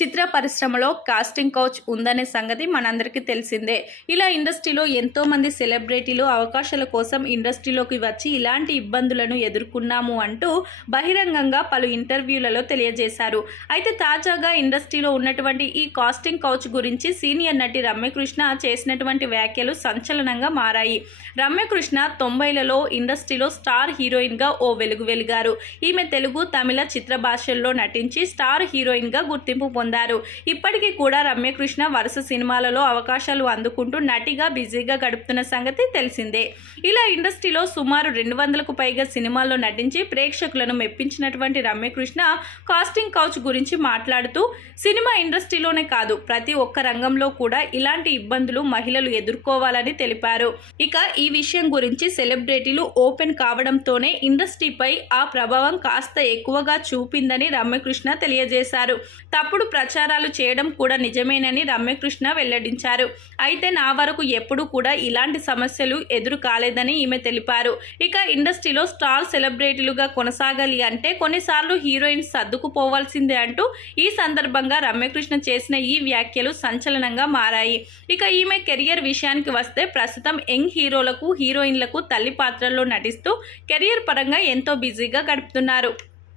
చిత్ర పరిశ్రమలో casting couch ఉందనే సంగతి మనందరికీ తెలిసిందే. ఇలా ఇండస్ట్రీలో ఎంతో మంది సెలబ్రిటీలు అవకాశాల కోసం ఇండస్ట్రీలోకి వచ్చి ఇలాంటి ఇబ్బందులను ఎదుర్కొన్నాము అంటూ బహిరంగంగా పలు ఇంటర్వ్యూలలో తెలియజేశారు. అయితే తాజాగా ఇండస్ట్రీలో ఉన్నటువంటి ఈ కాస్టింగ్ కౌచ్ గురించి సీనియర్ నటి రమ్యకృష్ణ చేసినటువంటి వ్యాఖ్యలు సంచలనంగా మారాయి. రమ్యకృష్ణ 90లలో ఇండస్ట్రీలో స్టార్ హీరోయిన్గా ఓ వెలుగు వెలిగారు. ఈమె తెలుగు, తమిళ చిత్ర భాషల్లో నటించి స్టార్ హీరోయిన్గా గుర్తింపు పొందారు. ఇప్పటికీ కూడా రమ్యకృష్ణ వరుస సినిమాలలో అవకాశాలు అందుకుంటూ నటిగా బిజీగా గడుపుతున్న సంగతి తెలిసిందే. ఇలా ఇండస్ట్రీలో సుమారు 200కు పైగా సినిమాల్లో నటించి ప్రేక్షకులను మెప్పించినటువంటి రమ్యకృష్ణ కాస్టింగ్ కౌచ్ గురించి మాట్లాడుతూ సినిమా ఇండస్ట్రీలోనే కాదు ప్రతి ఒక్క రంగంలో కూడా ఇలాంటి ఇబ్బందులు మహిళలు ఎదుర్కోవాలని తెలిపారు. ఇక ఈ విషయం గురించి సెలబ్రిటీలు ఓపెన్ కావడంతోనే ఇండస్ట్రీపై ఆ ప్రభావం కాస్త ఎక్కువగా చూపిందని రమ్యకృష్ణ తెలియజేశారు. తప్పుడు ప్రచారాలు చేయడం కూడా నిజమేనని రమ్యకృష్ణ వెల్లడించారు. అయితే నా వరకు ఎప్పుడూ కూడా ఇలాంటి సమస్యలు ఎదురు కాలేదని ఈమె తెలిపారు. ఇక ఇండస్ట్రీలో స్టార్ సెలబ్రిటీలుగా కొనసాగాలి అంటే కొన్నిసార్లు హీరోయిన్స్ సర్దుకుపోవాల్సిందే అంటూ ఈ సందర్భంగా రమ్యకృష్ణ చేసిన ఈ వ్యాఖ్యలు సంచలనంగా మారాయి. ఇక ఈమె కెరియర్ విషయానికి వస్తే ప్రస్తుతం యంగ్ హీరోలకు, హీరోయిన్లకు తల్లి పాత్రల్లో నటిస్తూ కెరియర్ పరంగా ఎంతో బిజీగా గడుపుతున్నారు.